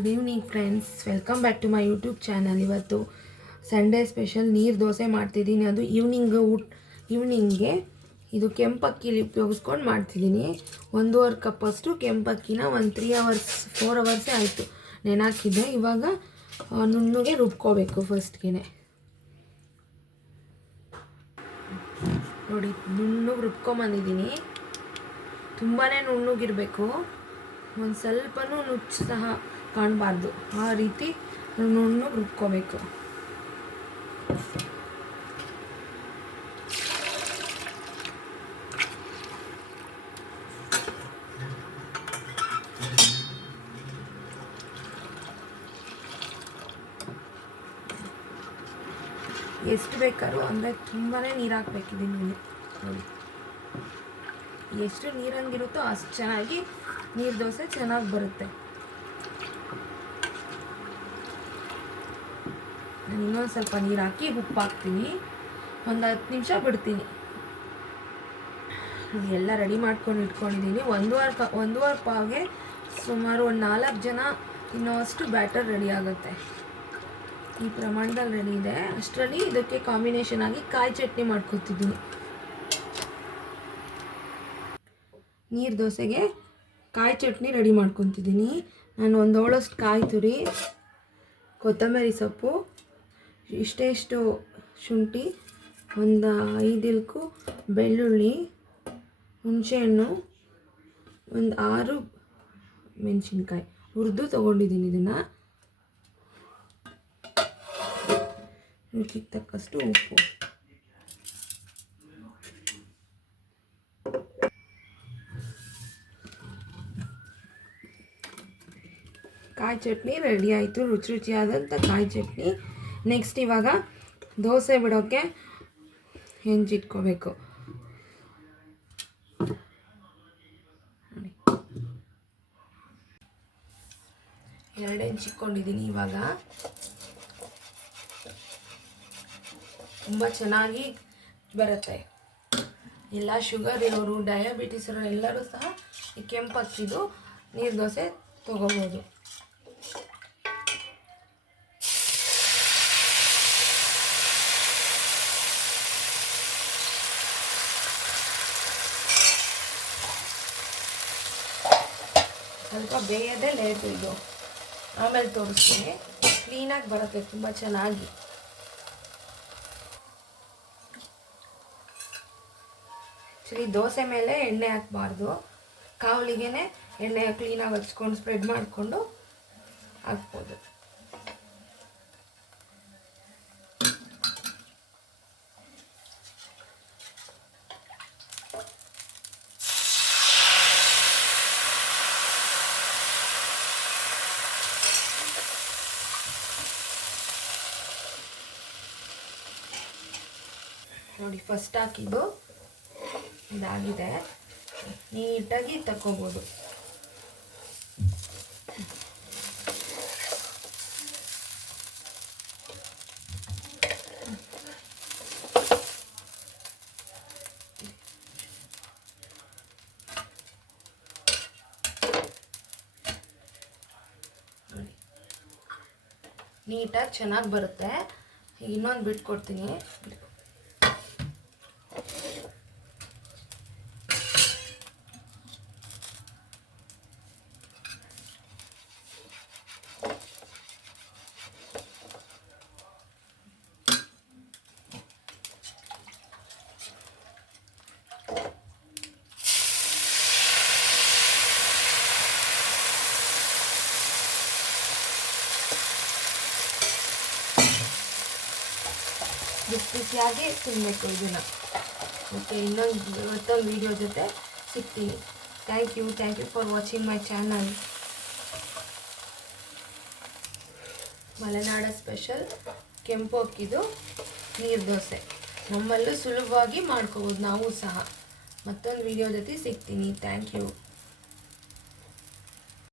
Good evening friends, welcome back to my YouTube channel. ಇವತ್ತು Sunday special ನೀರು ದೋಸೆ ಮಾಡ್ತಿದ್ದೀನಿ. ಅದು ಈವ್ನಿಂಗ್ಗೆ ಇದು ಕೆಂಪಕ್ಕಿಲಿ ಉಪಯೋಗಿಸ್ಕೊಂಡು ಮಾಡ್ತಿದ್ದೀನಿ. 1.5 ಕಪ್ಪಷ್ಟು ಕೆಂಪಕ್ಕಿನ ಒಂದು 4 ಅವರ್ಸೇ ಆಯಿತು ನೆನಾಕಿದ್ದೆ. ಇವಾಗ ನುಣ್ಣಗೆ ರುಬ್ಕೋಬೇಕು. ಫಸ್ಟ್ಗೆ ನೋಡಿ ನುಣ್ಣಗೆ ರುಬ್ಕೊಂಬಂದಿದ್ದೀನಿ. ತುಂಬಾ ನುಣ್ಣಗಿರಬೇಕು, ಒಂದು ಸ್ವಲ್ಪನೂ ನುಚ್ಚು ಸಹ ಕಾಣಬಾರ್ದು. ಆ ರೀತಿ ನುಣ್ಣಗೆ ರುಬ್ಕೋಬೇಕು. ಎಷ್ಟು ಬೇಕಾದ್ರೂ ಅಂದರೆ ತುಂಬಾ ನೀರು ಹಾಕ್ಬೇಕಿದೆ. ನೋಡಿ ಎಷ್ಟು ನೀರಂಗಿರುತ್ತೋ ಅಷ್ಟು ಚೆನ್ನಾಗಿ ನೀರು ದೋಸೆ ಚೆನ್ನಾಗಿ ಬರುತ್ತೆ. ನಾನು ಇನ್ನೊಂದು ಸ್ವಲ್ಪ ನೀರು ಹಾಕಿ ಉಪ್ಪು ಹಾಕ್ತೀನಿ. ಒಂದು 10 ನಿಮಿಷ ಬಿಡ್ತೀನಿ. ಎಲ್ಲ ರೆಡಿ ಮಾಡ್ಕೊಂಡು ಇಟ್ಕೊಂಡಿದ್ದೀನಿ. ಒಂದೂವರೆ ಪಾವ್ಗೆ ಸುಮಾರು ಒಂದು 4 ಜನ ಇನ್ನೋಷ್ಟು ಬ್ಯಾಟರ್ ರೆಡಿ ಆಗುತ್ತೆ. ಈ ಪ್ರಮಾಣದಲ್ಲಿ ರೆಡಿ ಇದೆ. ಅಷ್ಟರಲ್ಲಿ ಇದಕ್ಕೆ ಕಾಂಬಿನೇಷನ್ ಆಗಿ ಕಾಯಿ ಚಟ್ನಿ ಮಾಡ್ಕೊತಿದ್ದೀನಿ. ನೀರು ದೋಸೆಗೆ ಕಾಯಿ ಚಟ್ನಿ ರೆಡಿ ಮಾಡ್ಕೊತಿದ್ದೀನಿ. ನಾನು ಒಂದು ಹೋಳಷ್ಟು ಕಾಯಿ ತುರಿ, ಕೊತ್ತಂಬರಿ ಸೊಪ್ಪು, ಇಷ್ಟು ಶುಂಠಿ, ಒಂದು 5 ಇಲ್ಕು ಬೆಳ್ಳುಳ್ಳಿ, ಹುಣಸೆಹಣ್ಣು, ಒಂದು 6 ಮೆಣಸಿನ್ಕಾಯಿ ಹುರಿದು ತೊಗೊಂಡಿದ್ದೀನಿ. ಇದನ್ನು ರುಚಿಗೆ ತಕ್ಕಷ್ಟು ಉಪ್ಪು. ಕಾಯಿ ಚಟ್ನಿ ರೆಡಿ ಆಯಿತು, ರುಚಿಯಾದಂಥ ಕಾಯಿ ಚಟ್ನಿ. ನೆಕ್ಸ್ಟ್ ಇವಾಗ ದೋಸೆ ಬಿಡೋಕ್ಕೆ ಹೆಂಚಿಟ್ಕೋಬೇಕು. ಎರಡು ಹೆಂಚಿಟ್ಕೊಂಡಿದ್ದೀನಿ. ಇವಾಗ ತುಂಬ ಚೆನ್ನಾಗಿ ಬರುತ್ತೆ. ಎಲ್ಲ ಶುಗರ್ ಇರೋರು, ಡಯಾಬಿಟಿಸ್ ಇರೋರು ಎಲ್ಲರೂ ಸಹ ಈ ಕೆಂಪಕ್ಕಿದು ನೀರು ದೋಸೆ ತೊಗೋಬೋದು. ಸ್ವಲ್ಪ ಬೇಯದೆ ಲೇಟು ಇದು, ಆಮೇಲೆ ತೋರಿಸ್ತೀನಿ. ಕ್ಲೀನಾಗಿ ಬರುತ್ತೆ ತುಂಬ ಚೆನ್ನಾಗಿ. ಆ್ಯಕ್ಚುಲಿ ದೋಸೆ ಮೇಲೆ ಎಣ್ಣೆ ಹಾಕಬಾರ್ದು. ಕಾವಲಿಗೆ ಎಣ್ಣೆ ಕ್ಲೀನಾಗಿ ಹಚ್ಕೊಂಡು ಸ್ಪ್ರೆಡ್ ಮಾಡಿಕೊಂಡು ಹಾಕ್ಬೋದು. ನೋಡಿ ಫಸ್ಟ್ ಹಾಕಿದ್ದು ಇದಾಗಿದೆ. ನೀಟಾಗಿ ತಕ್ಕೋಬೋದು. ನೀಟಾಗಿ ಚೆನ್ನಾಗಿ ಬರುತ್ತೆ. ಇನ್ನೊಂದು ಬಿಟ್ಕೊಡ್ತೀನಿ. ಬಿಸಿಯಾಗಿ ತಿನ್ನಬೇಕು ಇದನ್ನು. ಓಕೆ, ಮತ್ತೊಂದು ವಿಡಿಯೋ ಜೊತೆ ಸಿಗ್ತೀನಿ. Thank you for watching my channel. ಮಲೆನಾಡ ಸ್ಪೆಷಲ್ ಕೆಂಪು ಅಕ್ಕಿದು ನೀರು ದೋಸೆ ನಮ್ಮಲ್ಲೂ ಸುಲಭವಾಗಿ ಮಾಡ್ಕೋಬೋದು ನಾವು ಸಹ. ಮತ್ತೊಂದು ವಿಡಿಯೋ ಜೊತೆ ಸಿಗ್ತೀನಿ. Thank you.